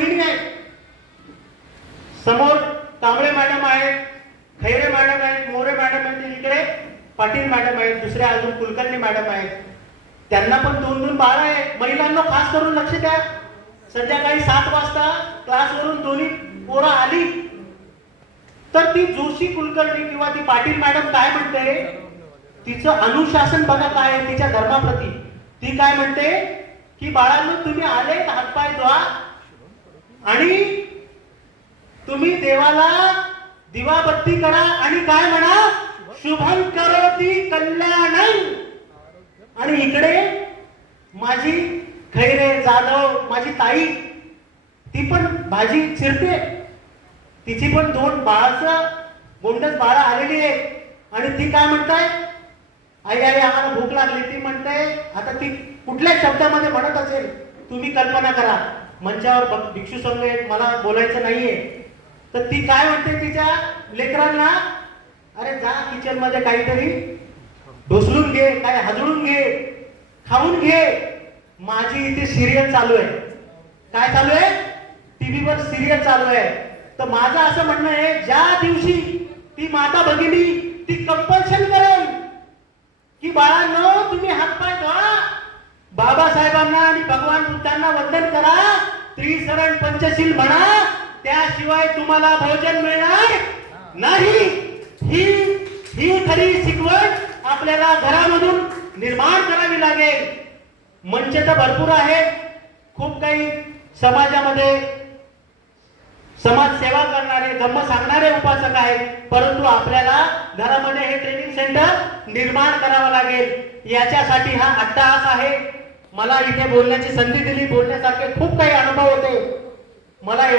रोहिणी आहेत, समोर कांबळे मॅडम आहेत, खैरे मॅडम आहेत, मोरे मॅडम आहेत, इकडे पाटील मॅडम आहेत, दुसऱ्या अजून कुलकर्णी मॅडम आहेत. त्यांना पण 2-2 बाळ आहेत. महिलांना खास करून लक्ष द्या. संध्याकाळी 7 वाजता क्लासवरून दोन्ही पोरं आली तर ती जोशी कुलकर्णी किंवा ती पाटील मॅडम काय म्हणते, तिचं अनुशासन बघा काय आहे तिच्या धर्माप्रती. ती काय म्हणते की बाळांनो, तुम्ही आले तर हातपाय धुवा आणि तुम्ही देवाला दिवाबत्ती करा आणि काय म्हणा, शुभम करोति कल्याणं. आणि इकडे माझी खैरे जाधव माझी ताई, ती पण भाजी चिरते, तिची पण 2 बाळाचं गोंडस बाळा आलेली आहे. आणि ती काय म्हणताय, आई आई आम्हाला भूक लागली. ती म्हणते, आता ती कुठल्या शब्दामध्ये म्हणत असेल तुम्ही कल्पना करा. मंचावर भिक्षू संघ आहेत, मला बोलायचं नाहीये. तर ती काय म्हणते तिच्या लेकरांना, अरे जा किचन मध्ये काहीतरी ढोसळून घे, काय हजळून घे, खाऊन घे. माझी इथे सिरियल चालू आहे. काय चालू आहे? टीव्हीवर सिरियल चालू आहे. तर माझं असं म्हणणं आहे, ज्या दिवशी ती माता भगिनी ती कंपल्शन करेल की बाळांनो तुम्ही हातपाय धुवा, बाबासाहेबांना आणि भगवान बुद्धांना वंदन करा, त्रिसरण पंचशील म्हणा, त्याशिवाय तुम्हाला भोजन मिळणार नाही. ही खरी शिकवण आपल्याला घरामधून निर्माण करावी लागेल. मंच तर भरपूर आहेत, खूप काही समाजामध्ये समाज सेवा करणारे धम्म सांगणारे उपासक आहेत, परंतु आपल्याला घरामध्ये हे ट्रेनिंग सेंटर निर्माण करावं लागेल. याच्यासाठी हा अट्टाहास आहे. मला इथे बोलण्याची संधी दिली, बोलण्यासारखे खूप काही अनुभव होते मला.